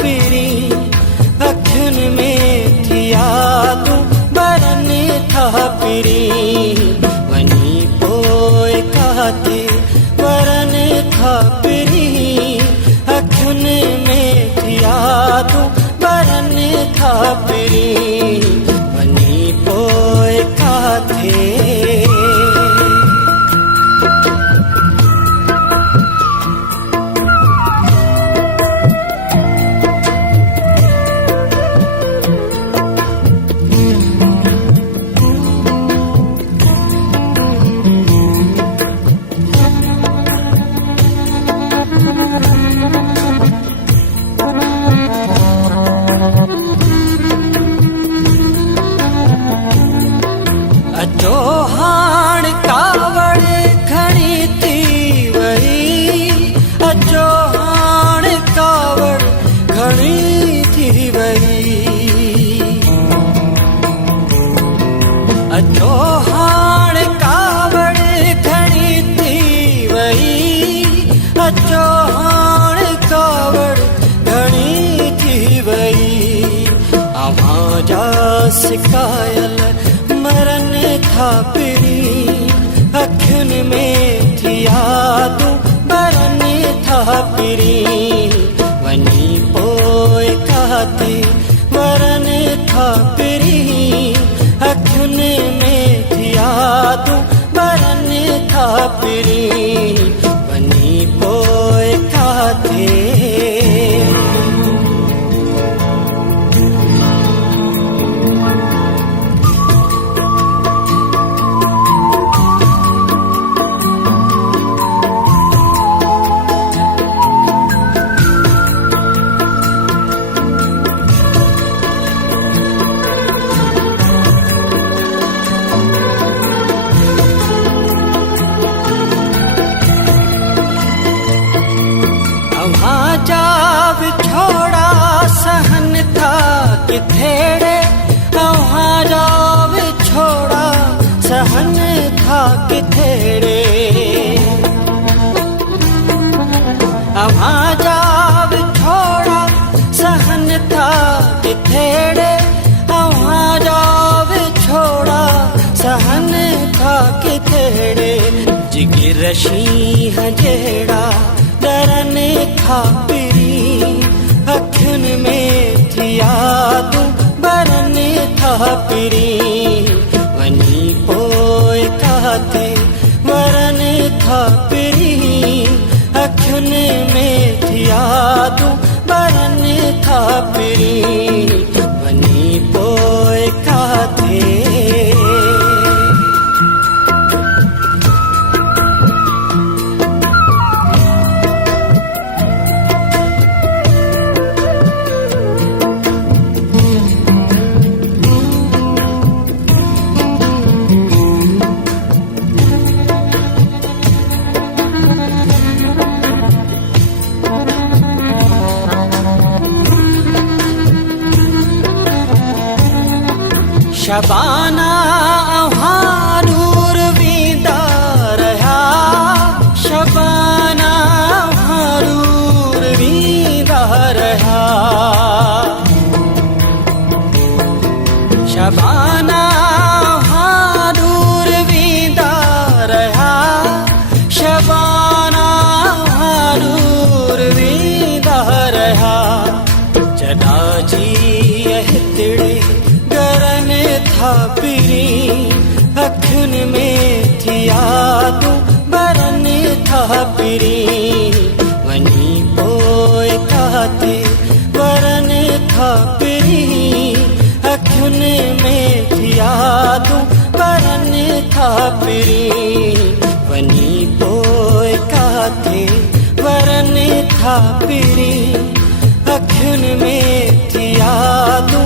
पिरी अखियुन में थी यादूं बरन था पिरी वनी पोए काते बरन था पिरी अखियुन में थी यादूं बरन था पिरी वनी पोए काते अचो हाण कावड़ खड़ी थी वई अचो हाण कावड़ खड़ी थी वई अचो हाण कावड़ खड़ी थी वई अचो हाण कावड़ खड़ी थी वई अव्हां जा सिकायल मरन था पिरी अखियुन में थी यादूं बरन था पिरी वनी पोए काते बरन था पिरी अखियुन में थी यादूं बरन था पिरी वनी पोए काते छोड़ा सहन था किथेड़े अव्हां जा छोड़ा सहन था किथेड़े अव्हां जा छोड़ा सहन था किथेड़े अव्हां जा छोड़ा सहन था किथेड़े जिगर शींह जेड़ा डरन था पिरी अखियुन में थी यादूं बरन था पिरी वनी पोए काते बरन था पिरी अखियुन में थी यादूं बरन था पिरी वनी पोए काते शबाना अव्हां दूर वींदा रहा शबाना अव्हां दूर वींदा रहा शबाना अव्हां दूर वींदा रहा शबाना अव्हां दूर वींदा रहा जॾा जी हितड़े गरन था पिरी अखियुन में थी यादूं बरन था पिरी वनी पोए काते बरन था पिरी अखियुन में थी यादूं बरन था पिरी वनी पोए काते बरन था पिरी अखियुन में थी यादूं